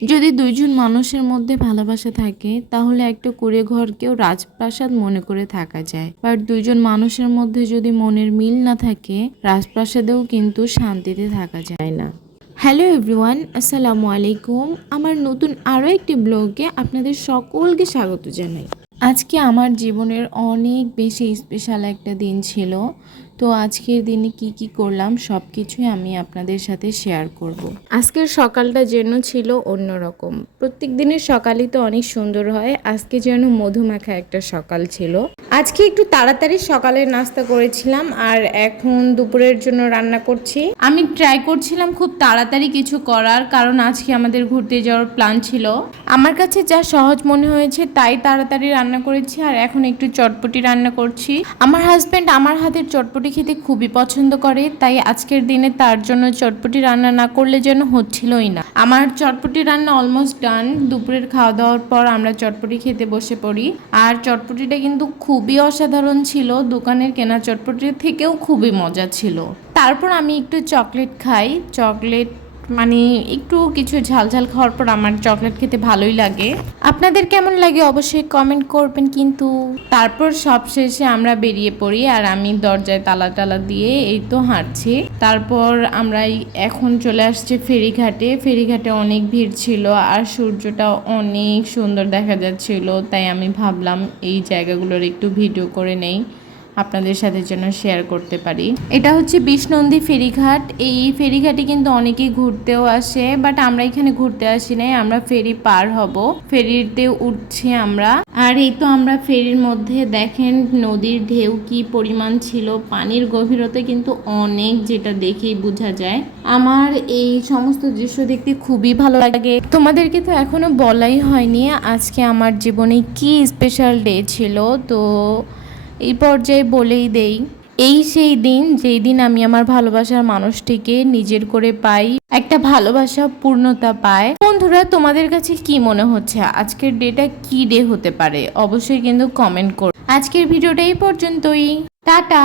যদি দুইজন মানুষের মধ্যে ভালোবাসা থাকে তাহলে একটা কুঁড়ে ঘরকেও রাজপ্রাসাদ মনে করে থাকা যায়। বাট দুইজন মানুষের মধ্যে যদি মনের মিল না থাকে, রাজপ্রাসাদেও কিন্তু শান্তিতে থাকা যায় না। হ্যালো এভরিওয়ান, আসসালামু আলাইকুম। আমার নতুন আরও একটি ব্লগে আপনাদের সকলকে স্বাগত জানাই। আজকে আমার জীবনের অনেক বেশি স্পেশাল একটা দিন ছিল। তো আজকের দিনে কি করলাম সব কিছুই আমি আপনাদের সাথে শেয়ার করব। আজকের সকালটা যেন ছিল অন্যরকম। প্রত্যেক দিনের সকালই তো অনেক সুন্দর হয়, আজকে যেন মধুমাখা একটা সকাল ছিল। আজকে একটু তাড়াতাড়ি সকালের নাস্তা করেছিলাম আর এখন দুপুরের জন্য রান্না করছি। আমি ট্রাই করছিলাম খুব তাড়াতাড়ি কিছু করার, কারণ আজকে আমাদের ঘুরতে যাওয়ার প্ল্যান ছিল। আমার কাছে যা সহজ মনে হয়েছে তাই তাড়াতাড়ি রান্না করেছি আর এখন একটু চটপটি রান্না করছি। আমার হাজব্যান্ড আমার হাতের চটপটি খেতে খুবই পছন্দ করে, তাই আজকের দিনে তার জন্য চটপটি রান্না না করলে যেন হচ্ছিলই না। আমার চটপটি রান্না অলমোস্ট ডান। দুপুরের খাওয়া দাওয়ার পর আমরা চটপটি খেতে বসে পড়ি। আর চটপটিটা কিন্তু খুবই অসাধারণ ছিল, দোকানের কেনা চটপটির থেকেও খুবই মজা ছিল। তারপর আমি একটু চকলেট খাই। চকলেট মানে একটু কিছু ঝাল খাওয়ার পর আমার চকলেট খেতে ভালোই লাগে। আপনাদের কেমন লাগে অবশ্যই কমেন্ট করবেন। কিন্তু তারপর সবশেষে আমরা বেরিয়ে পড়ি আর আমি দরজায় তালা দিয়ে এই তো হাঁটছি। তারপর আমরা এখন চলে আসছি ফেরিঘাটে। ফেরিঘাটে অনেক ভিড় ছিল আর সূর্যটা অনেক সুন্দর দেখা যাচ্ছিল, তাই আমি ভাবলাম এই জায়গাগুলোর একটু ভিডিও করে নেই, আপনাদের সাথে যেন শেয়ার করতে পারি। এটা হচ্ছে বিষ্ণন্দী ফেরিঘাট। এই ফেরিঘাটে কিন্তু অনেকেই ঘুরতেও আসে, বাট আমরা এখানে ঘুরতে আসি নাই, আমরা ফেরি পার হব, ফেরিতে উঠছি আমরা। আর এই তো আমরা ফেরির মধ্যে, দেখেন নদীর ঢেউ কি পরিমাণ ছিল, পানির গভীরতা কিন্তু অনেক, যেটা দেখেই বোঝা যায়। আমার এই সমস্ত দৃশ্য দেখতে খুবই ভালো লাগে। তোমাদেরকে তো এখনো বলাই হয়নি আজকে আমার জীবনে কি স্পেশাল ডে ছিল, তো এই পর্যায়ে বলেই দেই, এই সেই দিন যেই দিন আমি আমার ভালোবাসার মানুষটিকে নিজের করে পাই, একটা ভালোবাসা পূর্ণতা পায়। বন্ধুরা, তোমাদের কাছে কি মনে হচ্ছে আজকের ডেটা কি ডে হতে পারে? অবশ্যই কিন্তু কমেন্ট করো। আজকের ভিডিওটা এই পর্যন্তই। টাটা।